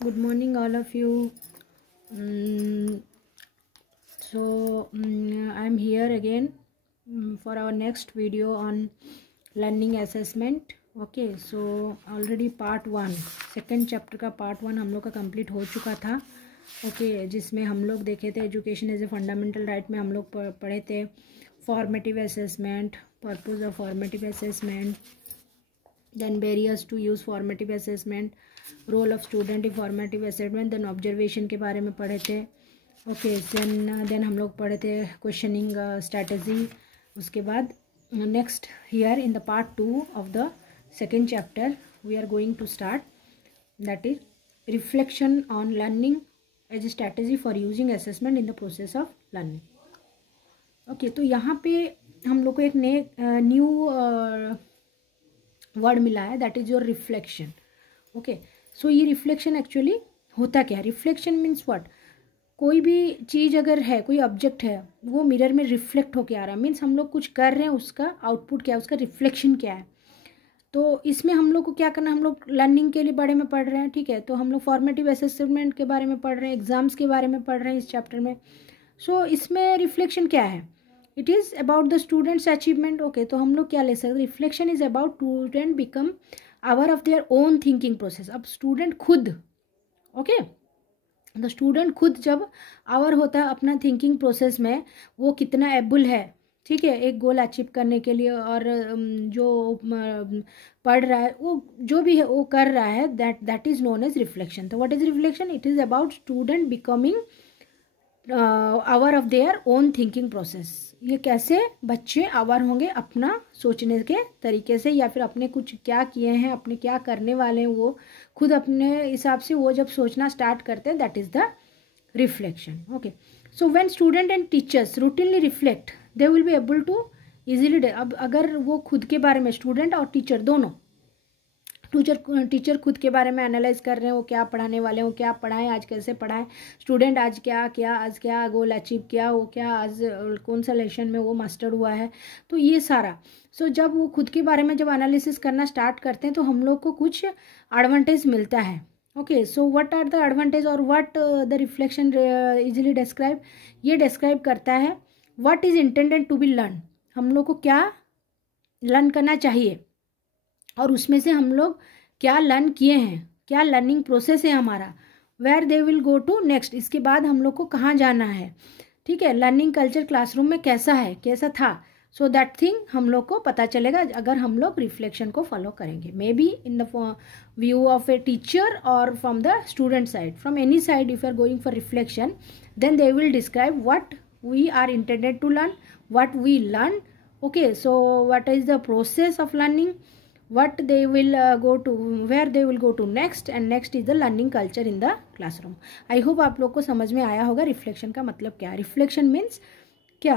Good morning, all of you. Mm, I'm here again for our next video on learning assessment. Okay, so already part 1 second chapter का part 1 हम लोग का complete हो चुका था. Okay जिसमें हम लोग देखे थे education as a fundamental right में हम लोग पढ़े थे formative assessment, purpose of formative assessment, then barriers to use formative assessment, role of student in formative assessment, then observation के बारे में पढ़े थे. ओके देन हम लोग पढ़े थे क्वेश्चनिंग स्ट्रैटेजी. उसके बाद next here in the part 2 of the second chapter we are going to start, that is reflection on learning as a strategy for using assessment in the process of learning. Okay तो यहाँ पे हम लोग को एक new word मिला है, that is your reflection. Okay सो ये रिफ्लेक्शन एक्चुअली होता क्या है? Reflection means what? कोई भी चीज़ अगर है, कोई ऑब्जेक्ट है, वो मिरर में रिफ्लेक्ट होके आ रहा है, मीन्स हम लोग कुछ कर रहे हैं, उसका आउटपुट क्या है, उसका रिफ्लेक्शन क्या है. तो इसमें हम लोग को क्या करना, हम लोग लर्निंग के लिए बारे में पढ़ रहे हैं. ठीक है, तो हम लोग फॉर्मेटिव असेसमेंट के बारे में पढ़ रहे हैं, एग्जाम्स के बारे में पढ़ रहे हैं इस चैप्टर में. सो इसमें रिफ्लेक्शन क्या है? It is about the students achievement. Okay तो हम लोग क्या ले सकते हैं? Reflection is about student become our of their own thinking process. अब स्टूडेंट खुद, ओके द स्टूडेंट खुद जब आवर होता है अपना थिंकिंग प्रोसेस में, वो कितना एबल है, ठीक है, एक गोल अचीव करने के लिए, और जो पढ़ रहा है, वो जो भी है वो कर रहा है, that is known as reflection. तो what is reflection? It is about student becoming aware of their own thinking process. ये कैसे बच्चे आवर होंगे अपना सोचने के तरीके से, या फिर अपने कुछ क्या किए हैं, अपने क्या करने वाले हैं, वो खुद अपने हिसाब से वो जब सोचना स्टार्ट करते हैं, that is the reflection. Okay so when student and teachers routinely reflect they will be able to easily. अब अगर वो खुद के बारे में, स्टूडेंट और टीचर दोनों, टीचर खुद के बारे में एनालाइज कर रहे हैं, वो क्या पढ़ाने वाले हैं, वो क्या पढ़ाएं, आज कैसे पढ़ाएं, स्टूडेंट आज क्या गोल अचीव किया, वो क्या आज कौन सा लेसन में वो मास्टर हुआ है, तो ये सारा. सो जब वो खुद के बारे में जब एनालिसिस करना स्टार्ट करते हैं, तो हम लोग को कुछ एडवांटेज मिलता है. Okay so what are the advantage और what the reflection easily describe? ये डिस्क्राइब करता है what is intended to be learn. हम लोग को क्या लर्न करना चाहिए, और उसमें से हम लोग क्या लर्न किए हैं, क्या लर्निंग प्रोसेस है हमारा, where they will go to next, इसके बाद हम लोग को कहाँ जाना है. ठीक है, लर्निंग कल्चर क्लासरूम में कैसा है, कैसा था, सो दैट थिंग हम लोग को पता चलेगा अगर हम लोग रिफ्लेक्शन को फॉलो करेंगे. Maybe in the view of a teacher और from the student side, from any side, if you are going for reflection, then they will describe what we are intended to learn, what we learn. Okay so what is the process of learning, what they will go to, where they will go to next, and next is the learning culture in the classroom. I hope आप लोग को समझ में आया होगा reflection का मतलब क्या है. रिफ्लेक्शन मीन्स क्या,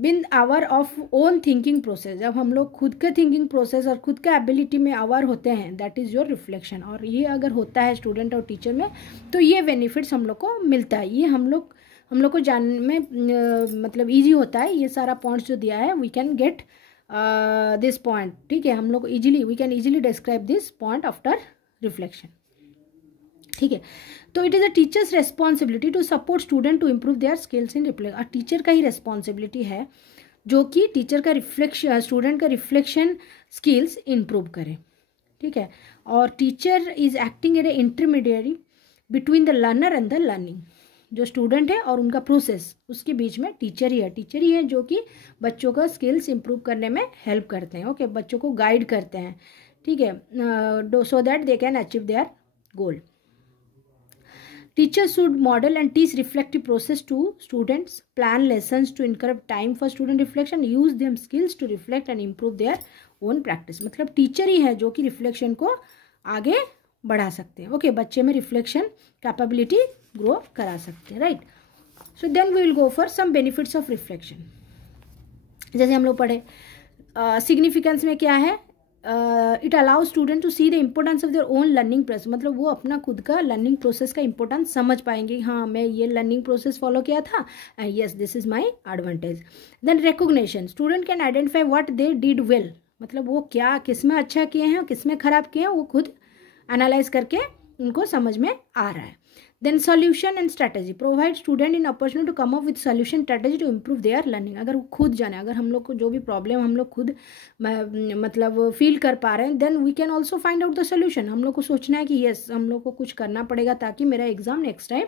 being aware of own thinking process. जब हम लोग खुद के थिंकिंग प्रोसेस और खुद के एबिलिटी में आवर होते हैं, दैट इज़ योर रिफ्लेक्शन. और ये अगर होता है स्टूडेंट और टीचर में, तो ये बेनिफिट्स हम लोग को मिलता है. ये हम लोग को जानने में मतलब ईजी होता है. ये सारा पॉइंट्स जो दिया है, we can get this point. ठीक है, हम लोग easily, we can easily describe this point after reflection. ठीक है, तो it is a teacher's responsibility to support student to improve their skills in reflection. और टीचर का ही रेस्पॉन्सिबिलिटी है जो कि टीचर का रिफ्लेक्शन, स्टूडेंट का रिफ्लेक्शन स्किल्स इम्प्रूव करे. ठीक है, और teacher is acting at a intermediary between the learner and the learning. जो स्टूडेंट है और उनका प्रोसेस, उसके बीच में टीचर ही है जो कि बच्चों का स्किल्स इंप्रूव करने में हेल्प करते हैं. ओके बच्चों को गाइड करते हैं. ठीक है, so that they can achieve their goal. Teacher should model and teach reflective process to students, plan lessons to encourage time for student reflection, use them skills to reflect and improve their own practice. मतलब teacher ही है जो कि reflection को आगे बढ़ा सकते हैं. ओके बच्चे में रिफ्लेक्शन कैपेबिलिटी ग्रो करा सकते हैं, right. So then we will go for some benefits of reflection. जैसे हम लोग पढ़े सिग्निफिकेंस में क्या है, it allow student to see the importance of their own learning process. मतलब वो अपना खुद का लर्निंग प्रोसेस का इंपॉर्टेंस समझ पाएंगे. हाँ मैं ये लर्निंग प्रोसेस फॉलो किया था, yes this is my advantage. Then recognition, student can identify what they did well. मतलब वो क्या, किस में अच्छा किए हैं और किस में खराब किए हैं, वो खुद एनालाइज करके उनको समझ में आ रहा है। Then solution and strategy, provide student in opportunity to come up with solution strategy to improve their learning. अगर वो खुद जाने, अगर हम लोग को जो भी प्रॉब्लम हम लोग खुद मतलब फील कर पा रहे हैं, then we can also find out the solution. हम लोग को सोचना है कि यस हम लोग को कुछ करना पड़ेगा ताकि मेरा एग्जाम नेक्स्ट टाइम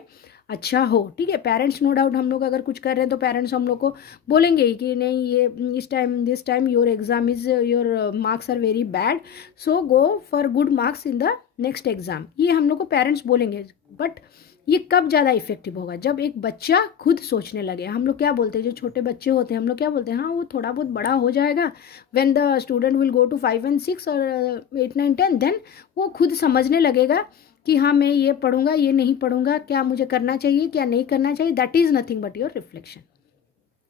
अच्छा हो। ठीक है, पेरेंट्स नो डाउट हम लोग अगर कुछ कर रहे हैं तो पेरेंट्स हम लोग को बोलेंगे ही कि नहीं ये this time your exam is your marks are very bad, so go for good marks in the next exam, ये हम लोग को पेरेंट्स बोलेंगे। बट ये कब ज़्यादा इफेक्टिव होगा, जब एक बच्चा खुद सोचने लगे। हम लोग क्या बोलते हैं, जो छोटे बच्चे होते हैं हम लोग क्या बोलते हैं, हाँ वो थोड़ा बहुत बड़ा हो जाएगा, when the student will go to 5 and 6 और 8, 9, 10, देन वो खुद समझने लगेगा कि हाँ मैं ये पढ़ूंगा, ये नहीं पढ़ूंगा, क्या मुझे करना चाहिए, क्या नहीं करना चाहिए। That is nothing but your reflection.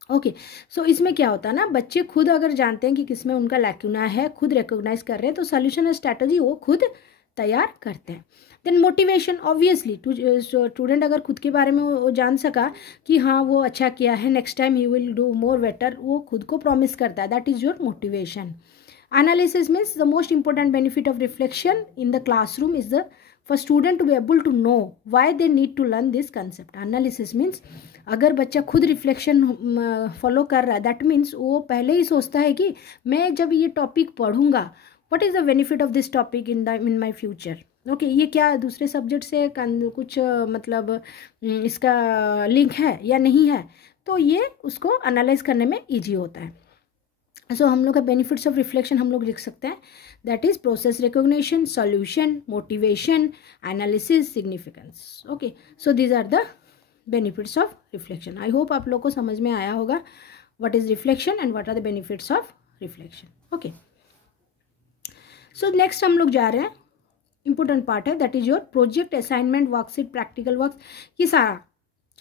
Okay, so इसमें क्या होता है ना, बच्चे खुद अगर जानते हैं कि किसमें उनका लैक्यूना है, खुद रिकॉग्नाइज कर रहे हैं, तो सोल्यूशन और स्ट्रैटेजी वो खुद तैयार करते हैं। देन मोटिवेशन, ऑब्वियसली स्टूडेंट अगर खुद के बारे में वो जान सका कि हाँ वो अच्छा किया है, next time he will do more better, वो खुद को प्रॉमिस करता है, that is your motivation. Analysis means the most important benefit of reflection in the classroom is for student to be able to know why they need to learn this concept. Analysis means अगर बच्चा खुद reflection follow कर रहा है, that means वो पहले ही सोचता है कि मैं जब ये टॉपिक पढ़ूंगा, what is the benefit of this topic in my future. Okay, ये क्या दूसरे सब्जेक्ट से कुछ मतलब इसका लिंक है या नहीं है, तो ये उसको एनालाइज करने में ईजी होता है। सो हम लोग का बेनिफिट्स ऑफ रिफ्लेक्शन हम लोग लिख सकते हैं, that is process recognition, solution, motivation, analysis, significance. Okay, so these are the benefits of reflection. I hope आप लोग को समझ में आया होगा what is reflection and what are the benefits of reflection. Okay, so next हम लोग जा रहे हैं, इंपॉर्टेंट पार्ट है, that is your project, assignment, worksheet, practical work, ये सारा।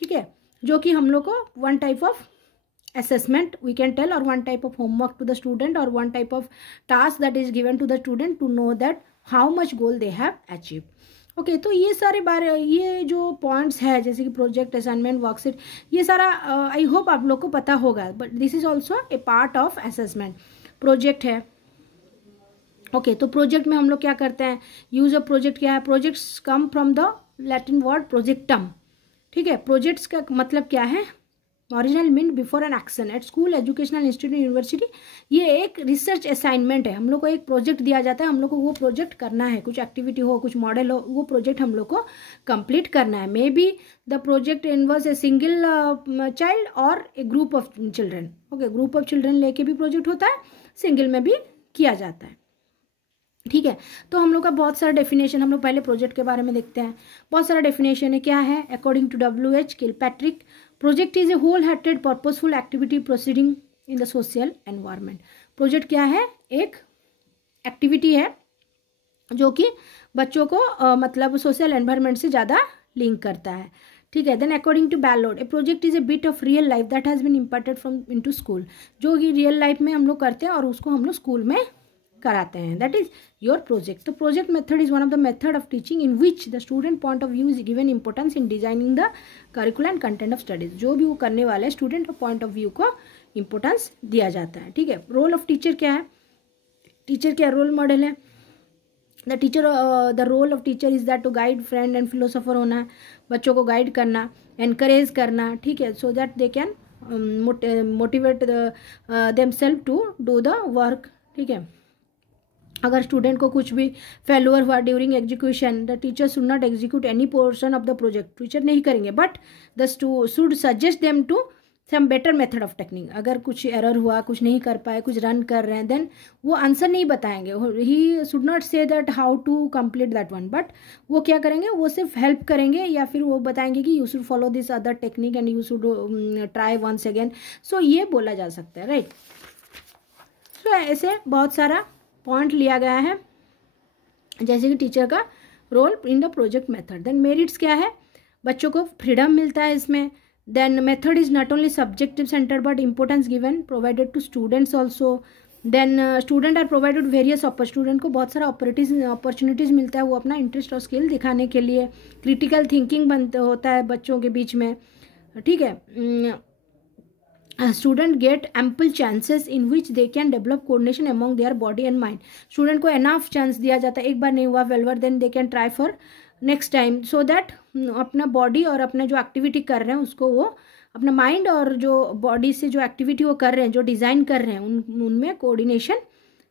ठीक है, जो कि हम लोग को one type of assessment we can tell, or one type of homework to the student, or one type of task that is given to the student to know that how much goal they have achieved. Okay, तो ये सारे बारे, ये जो points है जैसे कि project, assignment, worksheet, ये सारा आई होप आप लोग को पता होगा, but this is also a part of assessment. Project है, ओके, तो प्रोजेक्ट में हम लोग क्या करते हैं, यूज ऑफ प्रोजेक्ट क्या है, projects come from the Latin word projectum. ठीक है, प्रोजेक्ट्स का मतलब क्या है, original mean before an action at school, educational institute, university. ये एक रिसर्च असाइनमेंट है, हम लोग को एक प्रोजेक्ट दिया जाता है, हम लोग को वो प्रोजेक्ट करना है, कुछ एक्टिविटी हो, कुछ मॉडल हो, वो प्रोजेक्ट हम लोग को कंप्लीट करना है। May be the project involves a single child और a group of children. Okay, group of children लेके भी प्रोजेक्ट होता है, सिंगल में भी किया जाता है। ठीक है, तो हम लोग का बहुत सारा डेफिनेशन, हम लोग पहले प्रोजेक्ट के बारे में देखते हैं। बहुत सारा डेफिनेशन है, क्या है, according to WH Kilpatrick, project is a whole hearted purposeful activity proceeding in the social environment. Project क्या है, एक एक्टिविटी है जो कि बच्चों को मतलब सोशल एनवायरनमेंट से ज़्यादा लिंक करता है। ठीक है, then according to Ballod, a project is a bit of real life that has been imparted from into school, जो कि रियल लाइफ में हम लोग करते हैं और उसको हम लोग स्कूल में कराते हैं, दैट इज योर प्रोजेक्ट। तो project method is one of the method of teaching in which the student point of view is given importance in designing the curriculum and content of studies. जो भी वो करने वाले student of point of view को importance दिया जाता है। ठीक है, रोल ऑफ टीचर क्या है, टीचर क्या रोल मॉडल है, the teacher, the role of teacher is that to guide, friend and philosopher होना है, बच्चों को गाइड करना, एनकरेज करना। ठीक है, so that they can motivate themself to do the work. ठीक है, अगर स्टूडेंट को कुछ भी फेल्यूर हुआ during execution, the teacher should not execute any portion of the project, teacher नहीं करेंगे, but the should suggest them to some better method of technique. अगर कुछ एरर हुआ, कुछ नहीं कर पाए, कुछ रन कर रहे हैं, देन वो आंसर नहीं बताएंगे, he should not say that how to complete that one, but वो क्या करेंगे, वो सिर्फ हेल्प करेंगे, या फिर वो बताएंगे कि you should follow this other technique and you should try once again. So ये बोला जा सकता है, राइट। सो ऐसे बहुत सारा पॉइंट लिया गया है, जैसे कि टीचर का role in the project method. Then merits क्या है, बच्चों को फ्रीडम मिलता है इसमें। Then method is not only subjective center but importance given provided to students also. Then student are provided various student को बहुत सारा अपॉर्चुनिटीज़ मिलता है वो अपना इंटरेस्ट और स्किल दिखाने के लिए। क्रिटिकल थिंकिंग बनते होता है बच्चों के बीच में। ठीक है, student get ample chances in which they can develop coordination among their body and mind. Student को एनाफ चांस दिया जाता है, एक बार नहीं हुआ failure, then they can try for next time, so that अपना बॉडी और अपना जो एक्टिविटी कर रहे हैं उसको वो अपना माइंड और जो बॉडी से जो एक्टिविटी वो कर रहे हैं, जो डिज़ाइन कर रहे हैं, उनमें कोऑर्डिनेशन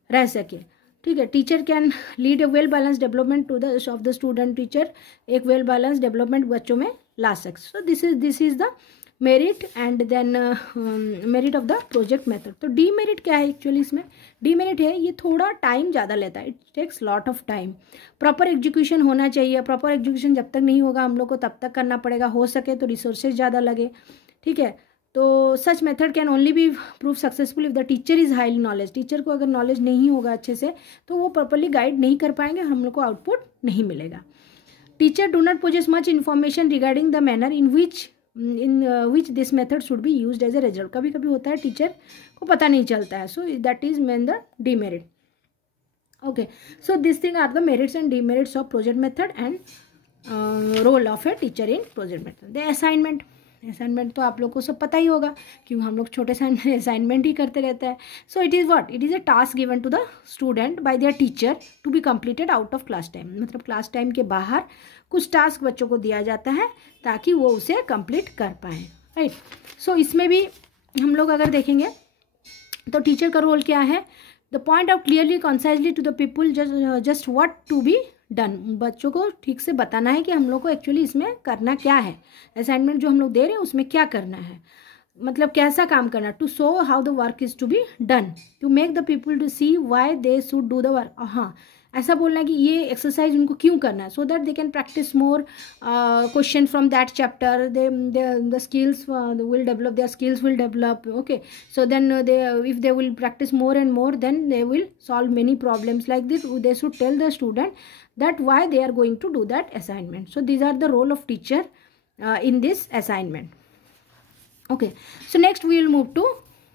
रह सके। ठीक है, teacher can lead a well balance development to the of the student. Teacher एक वेल बैलेंस डेवलपमेंट बच्चों में ला सकते। So this is the merit and then merit of the project method. तो डीमेरिट क्या है एक्चुअली इसमें? डीमेरिट है ये थोड़ा टाइम ज़्यादा लेता है, it takes lot of time. Proper execution होना चाहिए, प्रॉपर एग्जीक्यूशन जब तक नहीं होगा हम लोग को तब तक करना पड़ेगा, हो सके तो रिसोर्सेज ज़्यादा लगे। ठीक है, तो such method can only be prove successful if the teacher is highly knowledge. Teacher को अगर नॉलेज नहीं होगा अच्छे से तो वो प्रॉपरली गाइड नहीं कर पाएंगे, हम लोग को आउटपुट नहीं मिलेगा। Teacher do not possess much information regarding the manner in which this method should be used as a result. कभी कभी होता है टीचर को पता नहीं चलता है, so that is main the demerit. Okay, so this thing are the merits and demerits of project method and role of a teacher in project method. The assignment तो आप लोग को सब पता ही होगा क्योंकि हम लोग छोटे से असाइनमेंट ही करते रहते हैं। So it is what? It is a task given to the student by their teacher to be completed out of class time. मतलब क्लास टाइम के बाहर कुछ टास्क बच्चों को दिया जाता है ताकि वो उसे कंप्लीट कर पाएँ, राइट। सो इसमें भी हम लोग अगर देखेंगे तो टीचर का रोल क्या है? The point out clearly concisely to the people just what to be done. बच्चों को ठीक से बताना है कि हम लोग को एक्चुअली इसमें करना क्या है, असाइनमेंट जो हम लोग दे रहे हैं उसमें क्या करना है, मतलब कैसा काम करना। To show how the work is to be done, to make the people to see why they should do the work. हाँ, ऐसा बोलना है कि ये एक्सरसाइज उनको क्यों करना है, so that they can practise more question from that chapter. The skills will develop, their skills will develop. Okay, so then they if they will practise more and more then they will solve many problems like this. They should tell the student that why they are going to do that assignment. So these are the role of teacher in this assignment. Okay, so next we will move to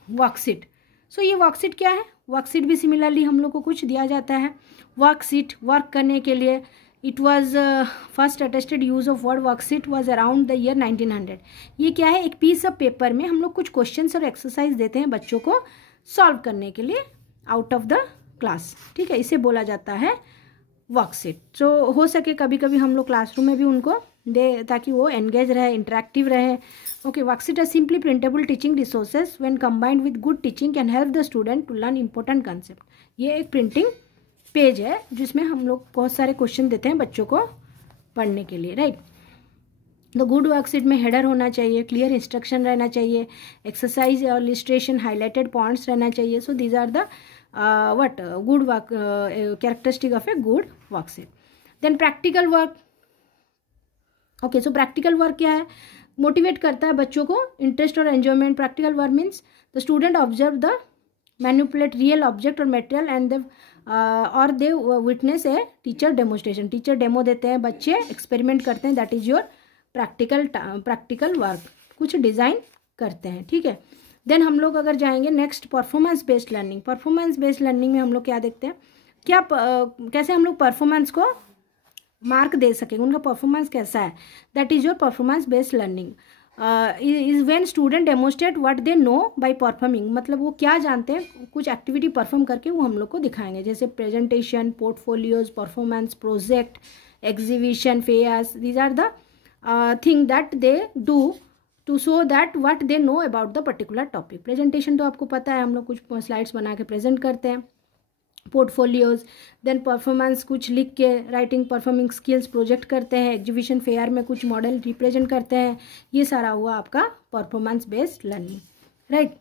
worksheet. So ये worksheet क्या है? worksheet भी similarly हम लोग को कुछ दिया जाता है। worksheet वर्क करने के लिए it was first attested use of word worksheet was around the year 1900. ये क्या है? एक piece of paper में हम लोग कुछ questions और exercise देते हैं बच्चों को solve करने के लिए out of the class। ठीक है, इसे बोला जाता है वर्कशीट। जो हो सके कभी कभी हम लोग क्लासरूम में भी उनको दे ताकि वो एंगेज रहे, इंटरेक्टिव रहे। Okay, worksheet are simply printable teaching resources when combined with good teaching can help the student to learn important concept. ये एक प्रिंटिंग पेज है जिसमें हम लोग बहुत सारे क्वेश्चन देते हैं बच्चों को पढ़ने के लिए, राइट। तो गुड वर्कशीट में हेडर होना चाहिए, क्लियर इंस्ट्रक्शन रहना चाहिए, एक्सरसाइज और इलस्ट्रेशन, हाईलाइटेड पॉइंट्स रहना चाहिए। So these are the good work characteristic of a good worksheet. Then practical work. Okay, so practical work क्या है? मोटिवेट करता है बच्चों को, इंटरेस्ट और enjoyment. Practical work means the student observe the manipulate real object और material and और they witness a teacher demonstration. Teacher demo देते हैं, बच्चे एक्सपेरिमेंट करते हैं, that is your practical work. कुछ डिज़ाइन करते हैं, ठीक है। देन हम लोग अगर जाएंगे next performance based learning. Performance based learning में हम लोग क्या देखते हैं, क्या कैसे हम लोग परफॉर्मेंस को मार्क दे सकेंगे, उनका परफॉर्मेंस कैसा है, that is your performance based learning. Is when student demonstrate what they no by performing. मतलब वो क्या जानते हैं, कुछ एक्टिविटी परफॉर्म करके वो हम लोग को दिखाएंगे, जैसे presentation, portfolios, performance, project, exhibition, fairs. These are the thing that they do to show that what they know about the particular topic. Presentation तो आपको पता है, हम लोग कुछ स्लाइड्स बना के प्रेजेंट करते हैं। पोर्टफोलियोज, देन परफॉर्मेंस कुछ लिख के, राइटिंग, परफॉर्मिंग स्किल्स प्रोजेक्ट करते हैं, एग्जीबिशन फेयर में कुछ मॉडल रिप्रेजेंट करते हैं। ये सारा हुआ आपका performance based learning, right.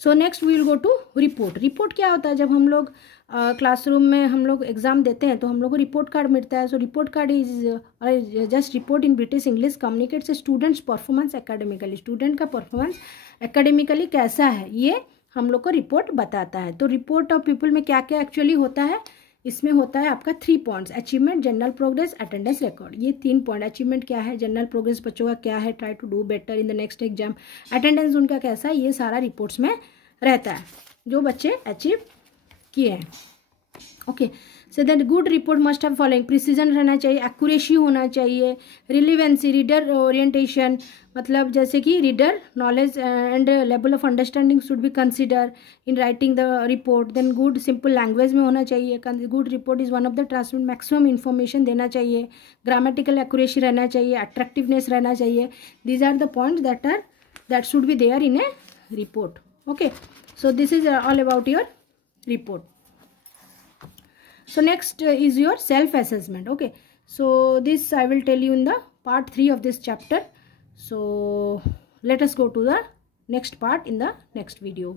So next we will go to report. Report क्या होता है? जब हम लोग क्लासरूम में हम लोग एग्जाम देते हैं तो हम लोग को रिपोर्ट कार्ड मिलता है। So report card is just report in British English communicates students performance academically. Student का परफॉर्मेंस एकेडमिकली कैसा है ये हम लोग को रिपोर्ट बताता है। तो रिपोर्ट ऑफ पीपल में क्या क्या एक्चुअली होता है, इसमें होता है आपका 3 points, achievement, general progress, attendance record. ये 3 पॉइंट। अचीवमेंट क्या है, जनरल प्रोग्रेस बच्चों का क्या है, try to do better in the next exam, attendance उनका कैसा है, ये सारा रिपोर्ट्स में रहता है जो बच्चे अचीव किए हैं। Okay, So that good report must have following: precision रहना चाहिए, एक्यूरेसी होना चाहिए, रिलीवेंसी, रीडर ओरिएंटेशन, मतलब जैसे कि reader knowledge and level of understanding should be consider in writing the report. Then good simple language में होना चाहिए। Good report is one of the transmit maximum information देना चाहिए, ग्रामेटिकल एक्यूरेसी रहना चाहिए, अट्रैक्टिवनेस रहना चाहिए। These are the points that should be there in a report. Okay, so this is all about your report. So next is your self assessment. Okay, so this I will tell you in the part 3 of this chapter. So let us go to the next part in the next video.